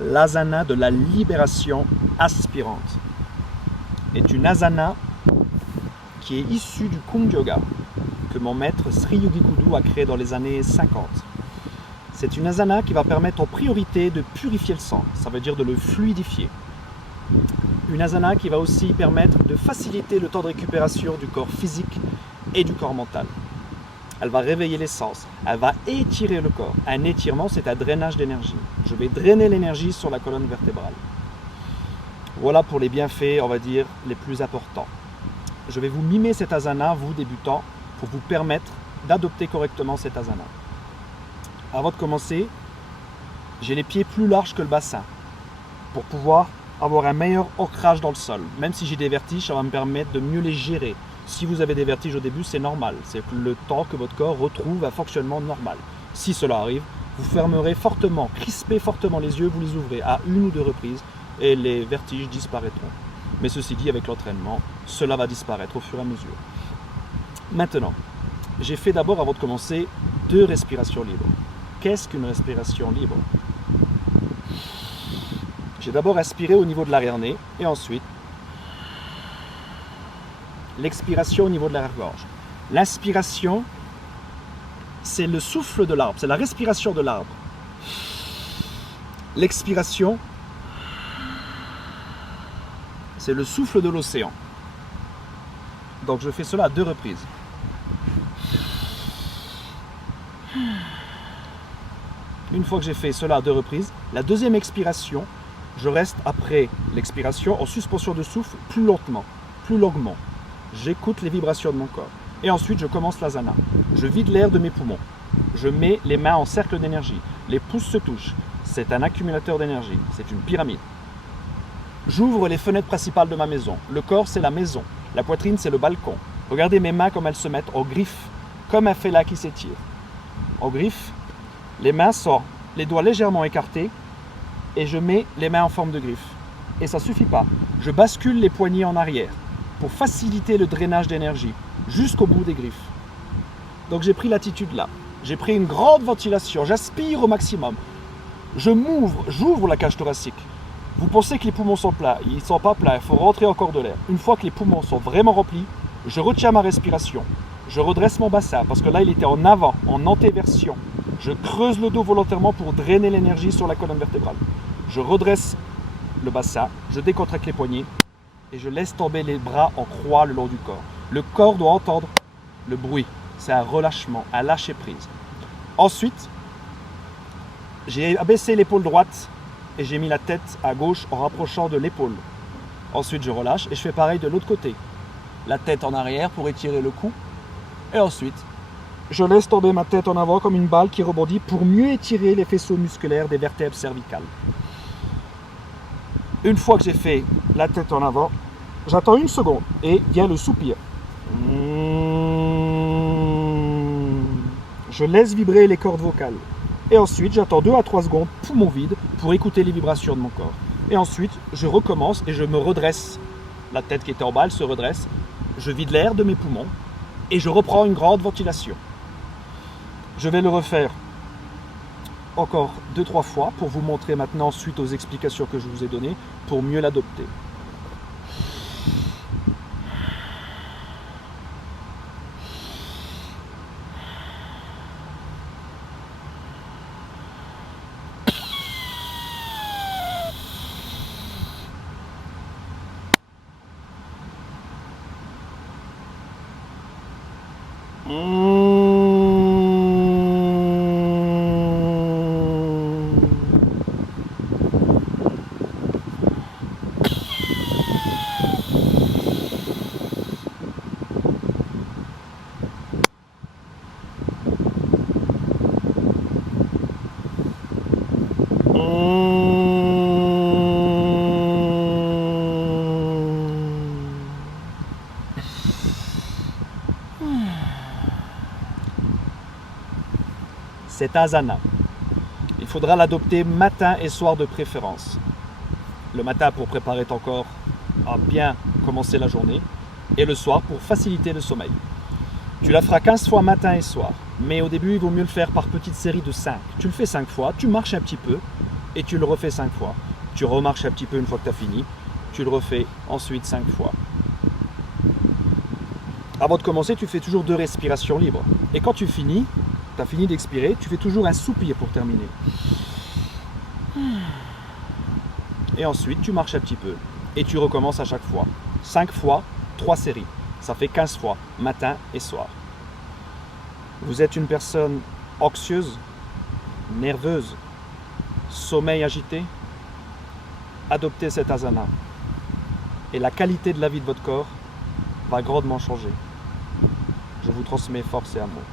L'asana de la libération aspirante est une asana qui est issue du Kung Yoga que mon maître Sri Yogi Kudu a créé dans les années 50. C'est une asana qui va permettre en priorité de purifier le sang, ça veut dire de le fluidifier. Une asana qui va aussi permettre de faciliter le temps de récupération du corps physique et du corps mental. Elle va réveiller les sens, elle va étirer le corps. Un étirement, c'est un drainage d'énergie. Je vais drainer l'énergie sur la colonne vertébrale. Voilà pour les bienfaits, on va dire, les plus importants. Je vais vous mimer cette asana, vous débutants, pour vous permettre d'adopter correctement cette asana. Avant de commencer, j'ai les pieds plus larges que le bassin pour pouvoir avoir un meilleur ancrage dans le sol. Même si j'ai des vertiges, ça va me permettre de mieux les gérer. Si vous avez des vertiges au début, c'est normal. C'est le temps que votre corps retrouve un fonctionnement normal. Si cela arrive, vous fermerez fortement, crispez fortement les yeux, vous les ouvrez à 1 ou 2 reprises et les vertiges disparaîtront. Mais ceci dit, avec l'entraînement, cela va disparaître au fur et à mesure. Maintenant, j'ai fait d'abord, avant de commencer, 2 respirations libres. Qu'est-ce qu'une respiration libre? J'ai d'abord inspiré au niveau de l'arrière-nez et ensuite l'expiration au niveau de l'arrière-gorge. L'inspiration, c'est le souffle de l'arbre, c'est la respiration de l'arbre. L'expiration, c'est le souffle de l'océan. Donc je fais cela à 2 reprises. Une fois que j'ai fait cela à 2 reprises, la deuxième expiration, je reste après l'expiration en suspension de souffle plus lentement, plus longuement. J'écoute les vibrations de mon corps. Et ensuite, je commence l'asana. Je vide l'air de mes poumons. Je mets les mains en cercle d'énergie. Les pouces se touchent. C'est un accumulateur d'énergie. C'est une pyramide. J'ouvre les fenêtres principales de ma maison. Le corps, c'est la maison. La poitrine, c'est le balcon. Regardez mes mains comme elles se mettent en griffe, comme un félin qui s'étire. En griffe, les mains sont les doigts légèrement écartés et je mets les mains en forme de griffe. Et ça ne suffit pas. Je bascule les poignets en arrière pour faciliter le drainage d'énergie jusqu'au bout des griffes. Donc j'ai pris l'attitude là. J'ai pris une grande ventilation. J'aspire au maximum. J'ouvre la cage thoracique. Vous pensez que les poumons sont plats. Ils ne sont pas plats. Il faut rentrer encore de l'air. Une fois que les poumons sont vraiment remplis, je retiens ma respiration. Je redresse mon bassin parce que là, il était en avant, en antéversion. Je creuse le dos volontairement pour drainer l'énergie sur la colonne vertébrale. Je redresse le bassin, je décontracte les poignets et je laisse tomber les bras en croix le long du corps. Le corps doit entendre le bruit. C'est un relâchement, un lâcher-prise. Ensuite, j'ai abaissé l'épaule droite et j'ai mis la tête à gauche en rapprochant de l'épaule. Ensuite, je relâche et je fais pareil de l'autre côté. La tête en arrière pour étirer le cou. Et ensuite, je laisse tomber ma tête en avant comme une balle qui rebondit pour mieux étirer les faisceaux musculaires des vertèbres cervicales. Une fois que j'ai fait la tête en avant, j'attends 1 seconde et vient le soupir. Je laisse vibrer les cordes vocales. Et ensuite, j'attends 2 à 3 secondes, poumon vide, pour écouter les vibrations de mon corps. Et ensuite, je recommence et je me redresse. La tête qui était en bas, elle se redresse. Je vide l'air de mes poumons et je reprends une grande ventilation. Je vais le refaire encore 2-3 fois pour vous montrer maintenant, suite aux explications que je vous ai données, pour mieux l'adopter. Cet asana, il faudra l'adopter matin et soir de préférence. Le matin pour préparer ton corps à bien commencer la journée et le soir pour faciliter le sommeil. Tu la feras 15 fois matin et soir, mais au début il vaut mieux le faire par petites séries de 5. Tu le fais 5 fois, tu marches un petit peu et tu le refais 5 fois. Tu remarches un petit peu une fois que tu as fini, tu le refais ensuite 5 fois. Avant de commencer, tu fais toujours 2 respirations libres. Et quand tu as fini d'expirer, tu fais toujours un soupir pour terminer. Et ensuite, tu marches un petit peu. Et tu recommences à chaque fois. 5 fois, 3 séries. Ça fait 15 fois, matin et soir. Vous êtes une personne anxieuse, nerveuse, sommeil agité? Adoptez cet asana. Et la qualité de la vie de votre corps va grandement changer. Je vous transmets force et amour.